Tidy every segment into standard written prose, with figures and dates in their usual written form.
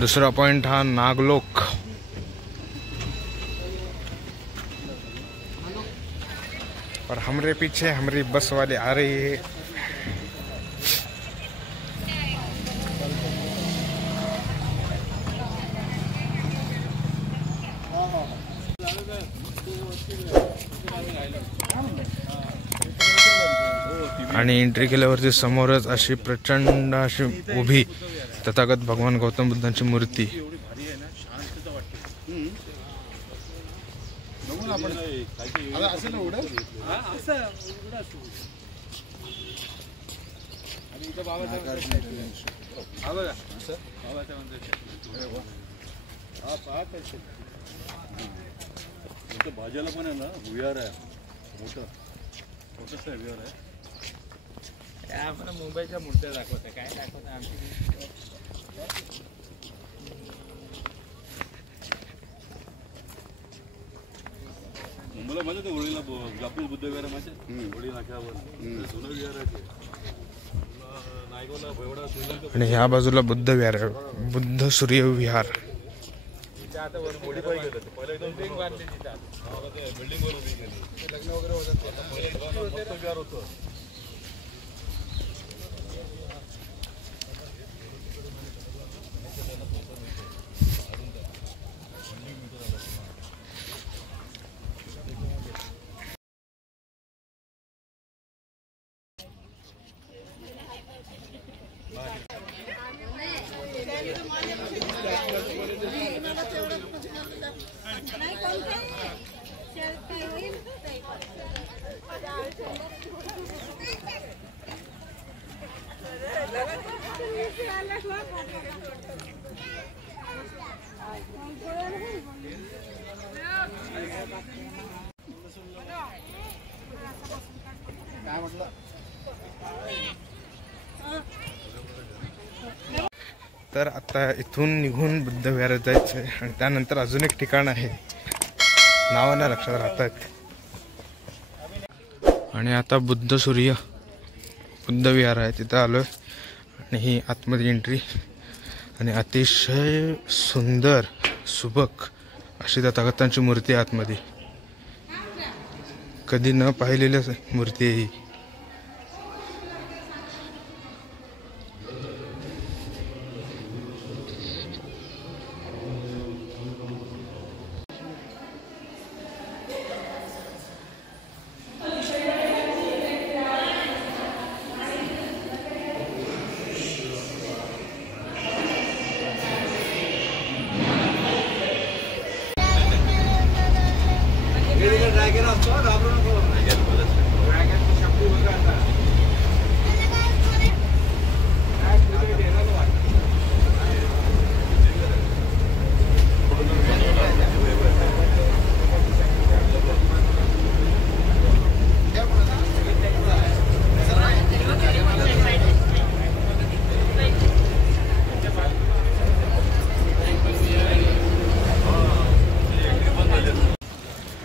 दूसरा पॉइंट हा नागलोक। और हमरे पीछे हमारी बस वाले आ रही है। आणि एंट्री केल्यावरती समोरच अशी प्रचंड अशी उभी तथागत भगवान गौतम बुद्धांची मूर्ती। भाज्याला पण आहे ना विहार आहे मोठं छोटंसं विहार आहे। आपण मुंबईच्या मूर्त्या दाखवते काय दाखवते आमची मुंबईला माहिती आहे होळीला जापनीस बुद्ध विहार माहिती आहे होळी नाक्यावर जुनं विहार आहे नायगावला बेवडा श्रीलंका आणि ह्या बाजूला बुद्ध विहार आहे, बुद्ध सूर्य विहार। आता वर मोडीफाय केलं ते पहिला एकदम बिल्डिंग बांधली तिथे आता ते बिल्डिंग वर उभी केली लग्न वगैरे होतं आता पहिले मस्त विहार होतं। तर आता इथून निघून बुद्ध विहारात जायचं आहे आणि त्यानंतर अजून एक ठिकाण आहे, नाव नाही लक्षात राहतात। आणि आता बुद्ध सूर्य बुद्ध विहार आहे तिथं आलोय आणि ही आतमध्ये एंट्री आणि अतिशय सुंदर सुबक अशी तथागतांची मूर्ती आतमध्ये, कधी न पाहिलेली मूर्ती आहे ही।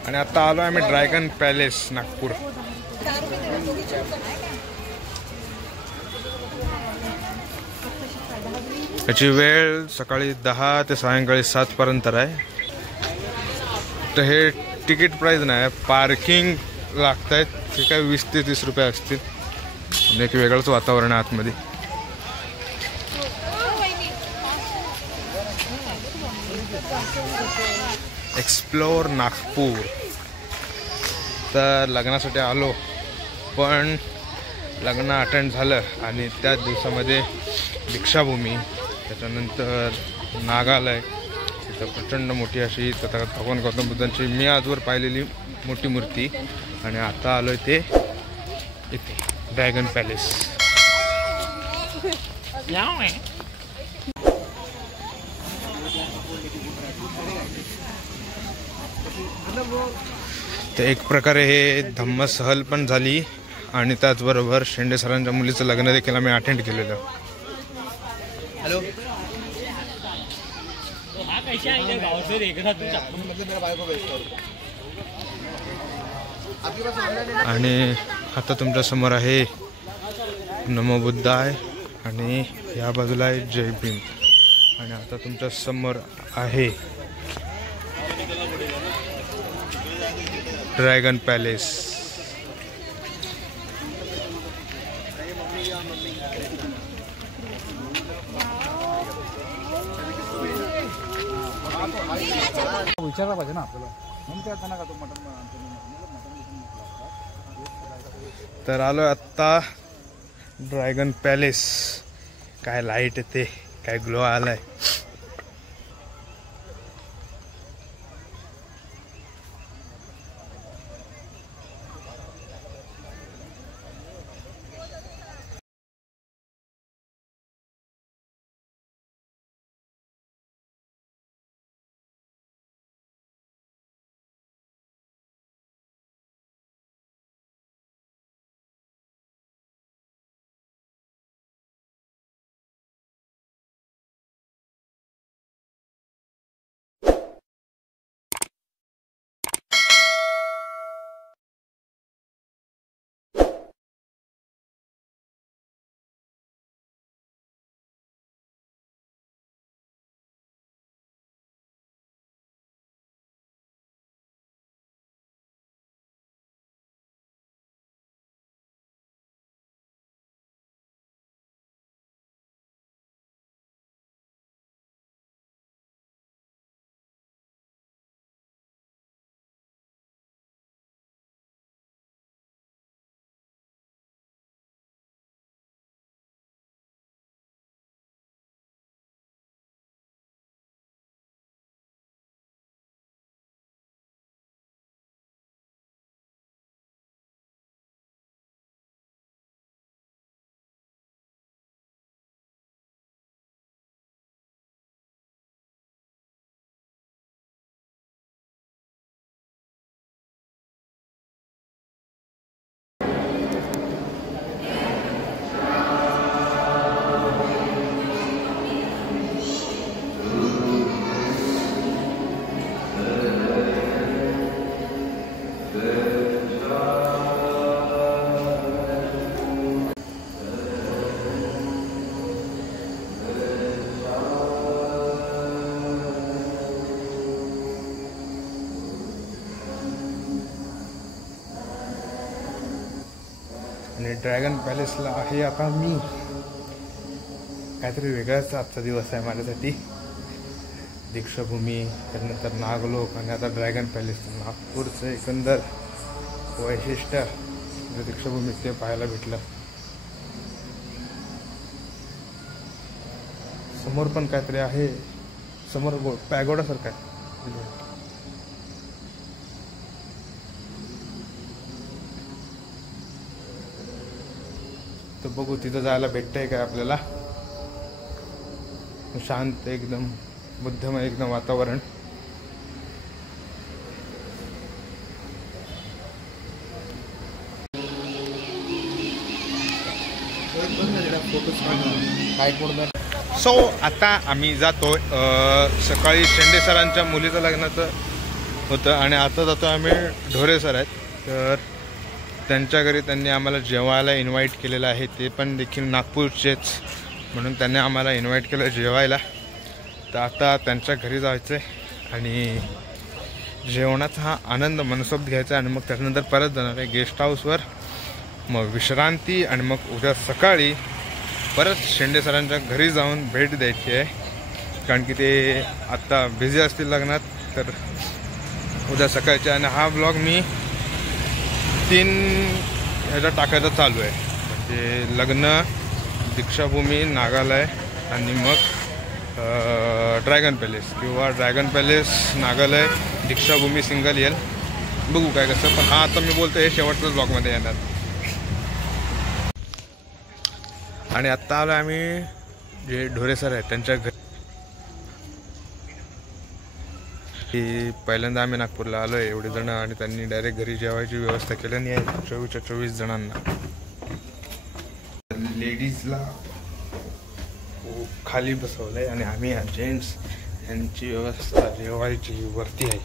आणि आता आलो आम्ही ड्रॅगन पॅलेस नागपूर। याची वेळ सकाळी 10 ते सायंकाळी 7 पर्यंत आहे। तर हे तिकीट प्राइस नाही, पार्किंग लागत आहेत, ते काय 20 ते 30 रुपये असतील। एक वेगळंच वातावरण आहे आतमध्ये। एक्सप्लोर नागपूर। तर लग्नासाठी आलो पण लग्न अटेंड झालं आणि त्याच दिवसामध्ये दीक्षाभूमी, त्याच्यानंतर नागालय, तिथं प्रचंड मोठी अशी तथागत भगवान गौतम बुद्धांची मी आजवर पाहिलेली मोठी मूर्ती। आणि आता आलोय ते इथे ड्रॅगन पॅलेस। तर एक प्रकारे हे धम्म सहल पण झाली आणि त्याचबरोबर शेंडे सरांच्या मुलीचं लग्न देखील आम्ही अटेंड केलेलं। हॅलो आणि आता तुमच्या समोर आहे नमो बुद्धाय आणि या बाजूला आहे जय भीम। आणि आता तुमच्या समोर आहे ड्रॅगन पॅलेस. विचारला पाहिजे ना आपल्याला. तर आलो आत्ता ड्रॅगन पॅलेस. काय लाईट येते, काय ग्लो आलाय. आणि ड्रॅगन पॅलेसला आहे आता मी. काहीतरी वेगळाच आजचा दिवस आहे माझ्यासाठी. दीक्षाभूमी, त्यानंतर नागलोक आणि आता ड्रॅगन पॅलेस. नागपूरचं एकंदर वैशिष्ट्य जे दीक्षाभूमीत ते पाहायला भेटलं. समोर पण काहीतरी आहे, समोर पॅगोडासारखं आहे. तर बघू तिथं जायला भेटतंय काय आपल्याला. शांत एकदम बुद्धमय एकदम वातावरण. सो आता आम्ही जातो. सकाळी शेंडे सरांच्या मुलीचं लग्नाचं होतं आणि आता जातो आम्ही ढोरे सर आहेत. तर त्यांच्या घरी त्यांनी आम्हाला जेवायला इन्व्हाइट केलेलं आहे. ते पण देखील नागपूरचेच म्हणून त्यांनी आम्हाला इन्व्हाइट केलं जेवायला. तर आता त्यांच्या घरी जायचं आहे आणि जेवणाचा हा आनंद मनसोक्त घ्यायचा आणि मग त्यानंतर परत जाणार आहे गेस्ट हाऊसवर. मग विश्रांती आणि मग उद्या सकाळी परत शेंडे सरांच्या घरी जाऊन भेट द्यायची आहे. कारण की ते आत्ता बिझी असतील लग्नात. तर उद्या सकाळच्या आणि हा ब्लॉग मी 3 ह्याचा टाकायचा चालू आहे. म्हणजे लग्न, दीक्षाभूमी, नागालय आणि मग ड्रॅगन पॅलेस किंवा ड्रॅगन पॅलेस, नागालय, दीक्षाभूमी सिंगल येईल. बघू काय कसं. पण हा आता मी बोलतो हे शेवटच्याच ब्लॉगमध्ये येणार. आणि आत्ता आलो आम्ही जे ढोरे सर आहेत त्यांच्या घरी. की पहिल्यांदा आम्ही नागपूरला आलो आहे एवढे जण आणि त्यांनी डायरेक्ट घरी जेवायची व्यवस्था केली आहे 24च्या 24 जणांना. लेडीजला खाली बसवलं आहे आणि आम्ही जेंट्स यांची व्यवस्था जेवायची वरती आहे.